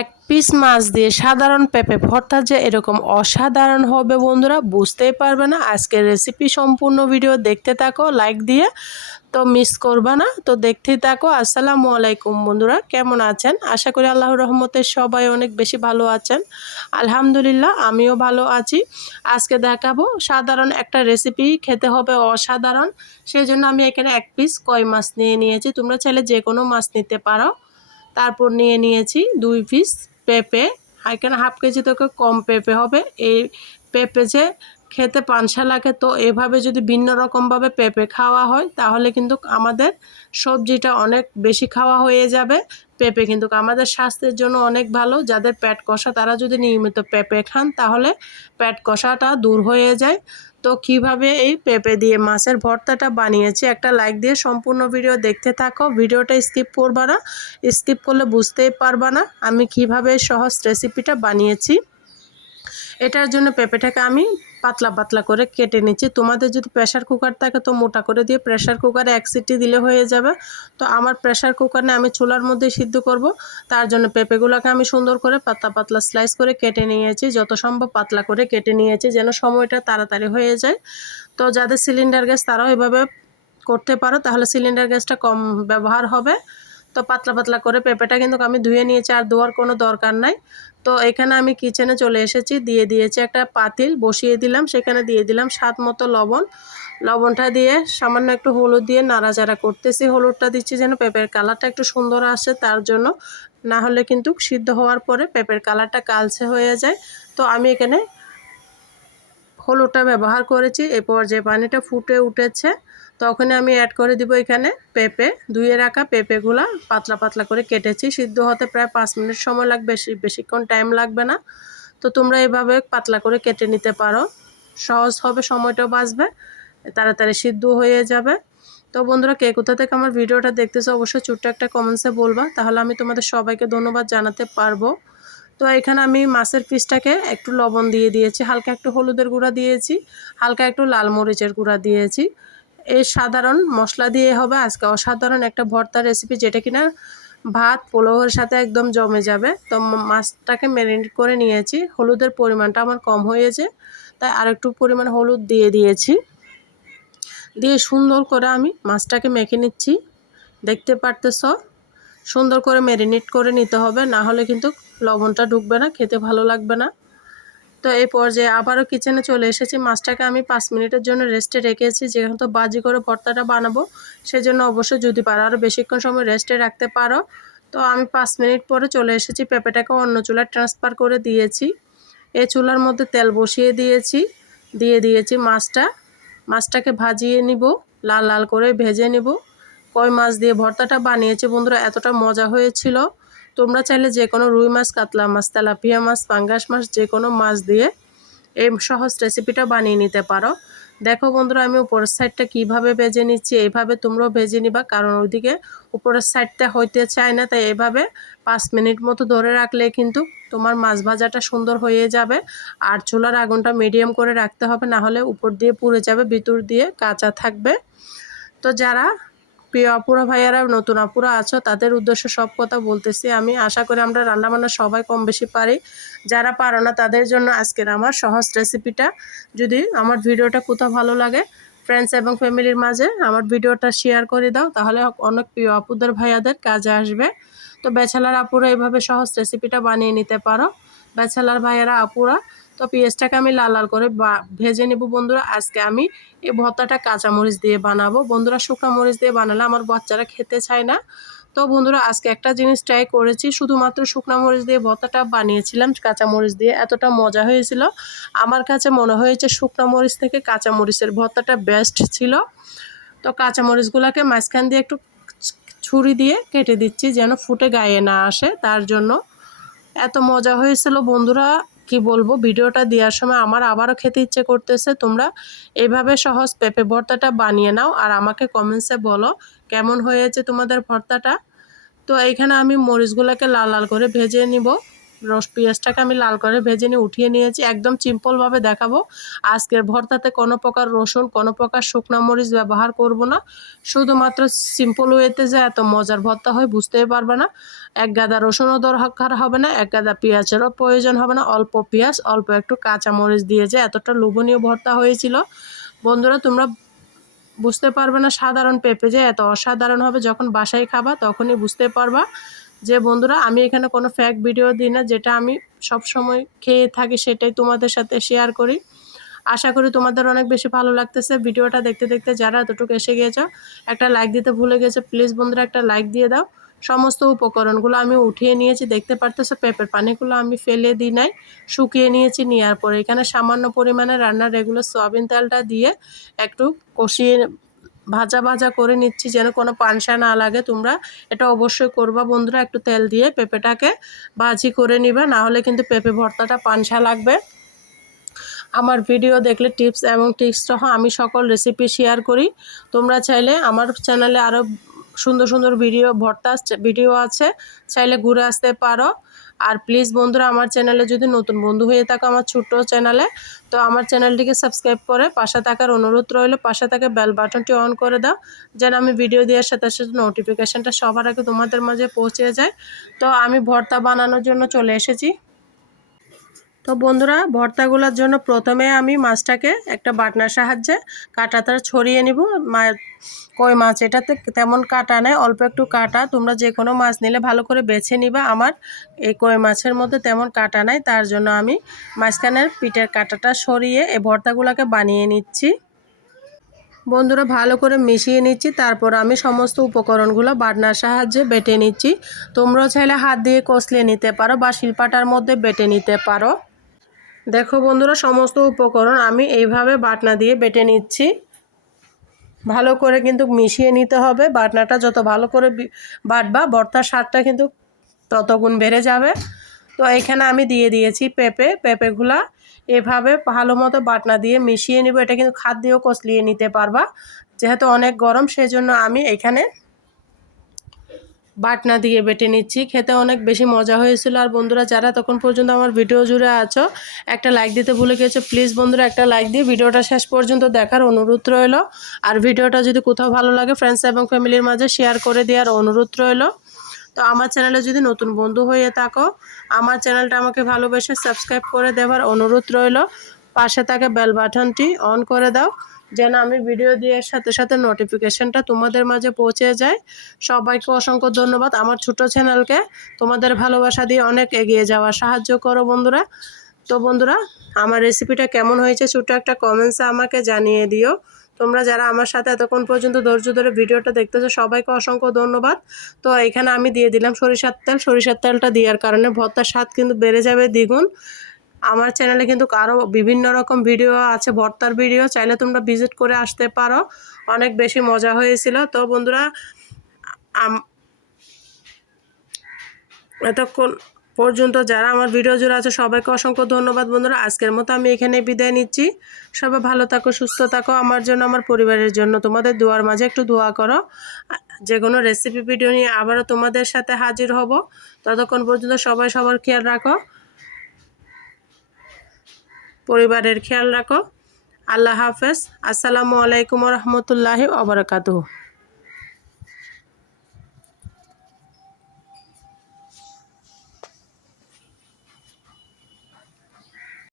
এক পিস মাছ দিয়ে সাধারণ পেঁপে ভর্তা যে এরকম অসাধারণ হবে বন্ধুরা বুঝতেই পারবে না। আজকের রেসিপি সম্পূর্ণ ভিডিও দেখতে থাকো লাইক দিয়ে, তো মিস করবা না, তো দেখতেই থাকো। আসসালামু আলাইকুম বন্ধুরা, কেমন আছেন? আশা করি আল্লাহর রহমতে সবাই অনেক বেশি ভালো আছেন। আলহামদুলিল্লাহ আমিও ভালো আছি। আজকে দেখাবো সাধারণ একটা রেসিপি, খেতে হবে অসাধারণ। সেই জন্য আমি এখানে এক পিস কই মাছ নিয়ে নিয়েছি, তোমরা চাইলে যে কোনো মাছ নিতে পারো। তারপর নিয়ে নিয়েছি 2 পিস পেঁপে, এখানে হাফ কেজি থেকে কম পেঁপে হবে। এই পেঁপে যে খেতে পানসা লাগে, তো এভাবে যদি ভিন্ন রকমভাবে পেঁপে খাওয়া হয় তাহলে কিন্তু আমাদের সবজিটা অনেক বেশি খাওয়া হয়ে যাবে। পেঁপে কিন্তু আমাদের স্বাস্থ্যের জন্য অনেক ভালো। যাদের পেট কষা তারা যদি নিয়মিত পেঁপে খান তাহলে পেট কষাটা দূর হয়ে যায়। তো কিভাবে এই পেঁপে দিয়ে মাছের ভর্তাটা বানিয়েছি, একটা লাইক দিয়ে সম্পূর্ণ ভিডিও দেখতে থাকো। ভিডিওটা স্কিপ করবা না, স্কিপ করলে বুঝতেই পারবা না আমি কিভাবে সহজ রেসিপিটা বানিয়েছি। এটার জন্য পেঁপেটাকে আমি পাতলা পাতলা করে কেটে নিচ্ছি। তোমাদের যদি প্রেশার কুকার থাকে তো মোটা করে দিয়ে প্রেশার কুকারে 1 সিটি দিলে হয়ে যাবে। তো আমার প্রেশার কুকার নিয়ে আমি চুলার মধ্যে সিদ্ধ করব, তার জন্য পেঁপেগুলোকে আমি সুন্দর করে পাতলা পাতলা স্লাইস করে কেটে নিয়েছি। যত সম্ভব পাতলা করে কেটে নিয়েছি যেন সময়টা তাড়াতাড়ি হয়ে যায়। তো যাদের সিলিন্ডার গ্যাস তারাও এভাবে করতে পারো, তাহলে সিলিন্ডার গ্যাসটা কম ব্যবহার হবে। তো পাতলা পাতলা করে পেঁপেটা কিন্তু আমি ধুয়ে নিয়েছি, আর ধোয়ার কোনো দরকার নাই। তো এখানে আমি কিচেনে চলে এসেছি, দিয়ে দিয়েছি একটা পাতিল বসিয়ে দিলাম, সেখানে দিয়ে দিলাম স্বাদ মতো লবণ। লবণটা দিয়ে সামান্য একটু হলুদ দিয়ে নাড়াচাড়া করতেছি। হলুদটা দিচ্ছি যেন পেঁপের কালারটা একটু সুন্দর আসে, তার জন্য। না হলে কিন্তু সিদ্ধ হওয়ার পরে পেঁপের কালারটা কালচে হয়ে যায়। তো আমি এখানে হলুদটা ব্যবহার করেছি। এরপর যে পানিটা ফুটে উঠেছে তখন আমি অ্যাড করে দিব এখানে পেঁপে, ধুয়ে রাখা পেঁপেগুলা পাতলা পাতলা করে কেটেছি। সিদ্ধ হতে প্রায় 5 মিনিট সময় লাগবে, বেশিক্ষণ টাইম লাগবে না। তো তোমরা এভাবে পাতলা করে কেটে নিতে পারো, সহজ হবে, সময়টাও বাঁচবে, তাড়াতাড়ি সিদ্ধ হয়ে যাবে। তো বন্ধুরা, কে কোথা থেকে আমার ভিডিওটা দেখতেছো অবশ্যই ছোট্ট একটা কমেন্টসে বলবা, তাহলে আমি তোমাদের সবাইকে ধন্যবাদ জানাতে পারবো। তো এখানে আমি মাছের পিসটাকে একটু লবণ দিয়ে দিয়েছি, হালকা একটু হলুদের গুঁড়া দিয়েছি, হালকা একটু লাল মরিচের গুঁড়া দিয়েছি। এই সাধারণ মশলা দিয়ে হবে আজকে অসাধারণ একটা ভর্তার রেসিপি, যেটা কিনা ভাত পোলাওয়ের সাথে একদম জমে যাবে। তো মাছটাকে ম্যারিনেট করে নিয়েছি, হলুদের পরিমাণটা আমার কম হয়েছে তাই আরেকটু পরিমাণ হলুদ দিয়ে দিয়েছি। দিয়ে সুন্দর করে আমি মাছটাকে মেখে নিচ্ছি। দেখতে পারতেছ, সুন্দর করে ম্যারিনেট করে নিতে হবে, না হলে কিন্তু লবণটা ঢুকবে না, খেতে ভালো লাগবে না। তো এই পর্যায়ে আবারও কিচেনে চলে এসেছি। মাছটাকে আমি 5 মিনিটের জন্য রেস্টে রেখেছি, যেহেতু বাজি করে ভর্তাটা বানাবো সেজন্য অবশ্যই যদি পারো আরও বেশিক্ষণ সময় রেস্টে রাখতে পারো। তো আমি 5 মিনিট পরে চলে এসেছি, পেঁপেটাকে অন্য চুলায় ট্রান্সফার করে দিয়েছি। এই চুলার মধ্যে তেল বসিয়ে দিয়েছি, দিয়ে দিয়েছি মাছটাকে ভাজিয়ে নিব, লাল লাল করে ভেজে নিব। কই মাছ দিয়ে ভর্তাটা বানিয়েছি বন্ধুরা, এতটা মজা হয়েছিল। তোমরা চাইলে যে কোনো রুই মাছ, কাতলা মাছ, তেলাপিয়া মাছ, পাঙ্গাস মাছ, যে কোনো মাছ দিয়ে এই সহজ রেসিপিটা বানিয়ে নিতে পারো। দেখো বন্ধুরা, আমি উপরের সাইডটা কিভাবে ভেজে নিচ্ছি, এইভাবে তোমরাও ভেজে নিবা, কারণ ওইদিকে উপরের সাইডটা হইতে চায় না। তাই এভাবে 5 মিনিট মতো ধরে রাখলে কিন্তু তোমার মাছ ভাজাটা সুন্দর হয়ে যাবে। আর চুলার আগুনটা মিডিয়াম করে রাখতে হবে, না হলে উপর দিয়ে পুড়ে যাবে, ভিতর দিয়ে কাঁচা থাকবে। তো যারা প্রিয় আপুরা ভাইয়ারা নতুন আপুরা আছো তাদের উদ্দেশ্যে সব কথা বলতেছি আমি। আশা করি আমরা রান্নাবান্না সবাই কম বেশি পারি, যারা পারো না তাদের জন্য আজকের আমার সহজ রেসিপিটা। যদি আমার ভিডিওটা কোথাও ভালো লাগে ফ্রেন্ডস এবং ফ্যামিলির মাঝে আমার ভিডিওটা শেয়ার করে দাও, তাহলে অনেক প্রিয় আপুদের ভাইয়াদের কাজে আসবে। তো ব্যাচেলার আপুরা এইভাবে সহজ রেসিপিটা বানিয়ে নিতে পারো, ব্যাচেলার ভাইয়ারা আপুরা। তো পেঁয়াজটাকে আমি লাল লাল করে ভেজে নেব বন্ধুরা। আজকে আমি এই ভর্তাটা কাঁচামরিচ দিয়ে বানাবো বন্ধুরা, শুকনো মরিচ দিয়ে বানালে আমার বাচ্চারা খেতে চায় না। তো বন্ধুরা, আজকে একটা জিনিস ট্রাই করেছি, শুধুমাত্র শুকনো মরিচ দিয়ে ভর্তাটা বানিয়েছিলাম কাঁচামরিচ দিয়ে, এতটা মজা হয়েছিল। আমার কাছে মনে হয়েছে শুকনো মরিচ থেকে কাঁচামরিচের ভর্তাটা বেস্ট ছিল। তো কাঁচামরিচগুলোকে মাঝখান দিয়ে একটু ছুরি দিয়ে কেটে দিচ্ছি যেন ফুটে গায়ে না আসে, তার জন্য। এত মজা হয়েছিল বন্ধুরা, কি বলবো, ভিডিওটা দেওয়ার সময় আমার আবারও খেতে ইচ্ছে করতেছে। তোমরা এইভাবে সহজ পেঁপে ভর্তাটা বানিয়ে নাও আর আমাকে কমেন্টসে বলো কেমন হয়েছে তোমাদের ভর্তাটা। তো এইখানে আমি মরিচগুলোকে লাল লাল করে ভেজে নিব। পেঁয়াজটাকে আমি লাল করে ভেজে নিয়ে উঠিয়ে নিয়েছি। একদম সিম্পলভাবে দেখাবো। আজকের ভর্তাতে কোনো প্রকার রসুন, কোনো প্রকার শুকনা মরিচ ব্যবহার করব না। শুধুমাত্র সিম্পল ওয়েতে যে এত মজার ভর্তা হয় বুঝতেই পারবে না। এক গাদা রসুনও দরকার হবে না, এক গাদা পেঁয়াজেরও প্রয়োজন হবে না। অল্প পেঁয়াজ, অল্প একটু কাঁচা মরিচ দিয়ে যে এতটা লোভনীয় ভর্তা হয়েছিল বন্ধুরা, তোমরা বুঝতে পারবে না সাধারণ পেঁপে যে এত অসাধারণ হবে। যখন বাসায় খাবা তখনই বুঝতে পারবা যে বন্ধুরা আমি এখানে কোনো ফ্যাক ভিডিও দিই না, যেটা আমি সব সময় খেয়ে থাকি সেটাই তোমাদের সাথে শেয়ার করি। আশা করি তোমাদের অনেক বেশি ভালো লাগতেছে। ভিডিওটা দেখতে দেখতে যারা এতটুকু এসে গিয়েছো একটা লাইক দিতে ভুলে গেছে, প্লিজ বন্ধুরা একটা লাইক দিয়ে দাও। সমস্ত উপকরণগুলো আমি উঠিয়ে নিয়েছি, দেখতে পারতেছো পেঁপের পানিগুলো আমি ফেলে দিই নাই, শুকিয়ে নিয়েছি। নেওয়ার পরে এখানে সামান্য পরিমাণে রান্নার রেগুলার সয়াবিন তেলটা দিয়ে একটু কষিয়ে ভাজা করে নিচ্ছি যেন কোনো পানসা না লাগে। তোমরা এটা অবশ্যই করবা বন্ধুরা, একটু তেল দিয়ে পেঁপেটাকে ভাজি করে নিবা, না হলে কিন্তু পেঁপে ভর্তাটা পানসা লাগবে। আমার ভিডিও দেখলে টিপস এবং ট্রিক্স সহ আমি সকল রেসিপি শেয়ার করি। তোমরা চাইলে আমার চ্যানেলে আরও সুন্দর সুন্দর ভর্তা ভিডিও আছে, চাইলে ঘুরে আসতে পারো। আর প্লিজ বন্ধুরা আমার চ্যানেলে যদি নতুন বন্ধু হয়ে থাকো আমার ছোট্ট চ্যানেলে, তো আমার চ্যানেলটিকে সাবস্ক্রাইব করে পাশে থাকার অনুরোধ রইল। পাশে থাকা বেল বাটনটি অন করে দাও যেন আমি ভিডিও দেওয়ার সাথে সাথে নোটিফিকেশানটা সবার আগে তোমাদের মাঝে পৌঁছে যায়। তো আমি ভর্তা বানানোর জন্য চলে এসেছি। তো বন্ধুরা ভর্তাগুলোর জন্য প্রথমে আমি মাছটাকে একটা বাটনার সাহায্যে কাঁটাটা ছড়িয়ে নিব। কই মাছ এটাতে তেমন কাটা নেই, অল্প একটু কাটা। তোমরা যে কোনো মাছ নিলে ভালো করে বেছে নিবা। আমার এই কই মাছের মধ্যে তেমন কাটা নাই, তার জন্য আমি মাঝখানের পিঠের কাঁটাটা সরিয়ে এই ভর্তাগুলোকে বানিয়ে নিচ্ছি। বন্ধুরা ভালো করে মিশিয়ে নিচ্ছি, তারপর আমি সমস্ত উপকরণগুলো বাটনার সাহায্যে বেটে নিচ্ছি। তোমরাও চাইলে হাত দিয়ে কষলে নিতে পারো বা শিলপাটার মধ্যে বেটে নিতে পারো। দেখো বন্ধুরা সমস্ত উপকরণ আমি এইভাবে বাটনা দিয়ে বেটে নিচ্ছি। ভালো করে কিন্তু মিশিয়ে নিতে হবে। বাটনাটা যত ভালো করে বাটবা ভর্তার স্বাদটা কিন্তু তত গুণ বেড়ে যাবে। তো এখানে আমি দিয়ে দিয়েছি পেঁপেগুলা এভাবে ভালো মতো বাটনা দিয়ে মিশিয়ে নিব। এটা কিন্তু খাদ দিয়েও কষলিয়ে নিতে পারবা, যেহেতু অনেক গরম সেজন্য আমি এখানে বাটনা দিয়ে বেটে নিচ্ছি। খেতে অনেক বেশি মজা হয়েছিল। আর বন্ধুরা যারা তখন পর্যন্ত আমার ভিডিও জুড়ে আছো একটা লাইক দিতে ভুলে গেছো, প্লিজ বন্ধুরা একটা লাইক দিয়ে ভিডিওটা শেষ পর্যন্ত দেখার অনুরোধ রইল। আর ভিডিওটা যদি কোথাও ভালো লাগে ফ্রেন্ডস এবং ফ্যামিলির মাঝে শেয়ার করে দেওয়ার অনুরোধ রইল। তো আমার চ্যানেলে যদি নতুন বন্ধু হয়ে থাকো আমার চ্যানেলটা আমাকে ভালোবেসে সাবস্ক্রাইব করে দেওয়ার অনুরোধ রইল। পাশে থাকা বেল বাটনটি অন করে দাও যেন আমি ভিডিও দেওয়ার সাথে সাথে নোটিফিকেশনটা তোমাদের মাঝে পৌঁছে যায়। সবাইকে অসংখ্য ধন্যবাদ। আমার ছোট চ্যানেলকে তোমাদের ভালোবাসা দিয়ে অনেক এগিয়ে যাওয়ার সাহায্য করো বন্ধুরা। তো বন্ধুরা আমার রেসিপিটা কেমন হয়েছে ছোট্ট একটা কমেন্টসে আমাকে জানিয়ে দিও। তোমরা যারা আমার সাথে এতক্ষণ পর্যন্ত ধৈর্য ধরে ভিডিওটা দেখতেছো সবাইকে অসংখ্য ধন্যবাদ। তো এখানে আমি দিয়ে দিলাম সরিষার তেল। সরিষার তেলটা দেওয়ার কারণে ভর্তার স্বাদ কিন্তু বেড়ে যাবে দ্বিগুণ। আমার চ্যানেলে কিন্তু আরও বিভিন্ন রকম ভিডিও আছে, ভর্তার ভিডিও, চাইলে তোমরা ভিজিট করে আসতে পারো। অনেক বেশি মজা হয়েছিল। তো বন্ধুরা এতক্ষণ পর্যন্ত যারা আমার ভিডিও জুড়ে আছে সবাইকে অসংখ্য ধন্যবাদ বন্ধুরা। আজকের মতো আমি এখানে বিদায় নিচ্ছি। সবাই ভালো থাকো, সুস্থ থাকো। আমার জন্য আমার পরিবারের জন্য তোমাদের দোয়ার মাঝে একটু দোয়া করো। যে কোনো রেসিপি ভিডিও নিয়ে আবারও তোমাদের সাথে হাজির হব। ততক্ষণ পর্যন্ত সবাই সবার খেয়াল রাখো, পরিবারের খেয়াল রাখো। আল্লাহ হাফেজ। আসসালামু আলাইকুম রহমতুল্লাহি ওয়া বারাকাতুহু।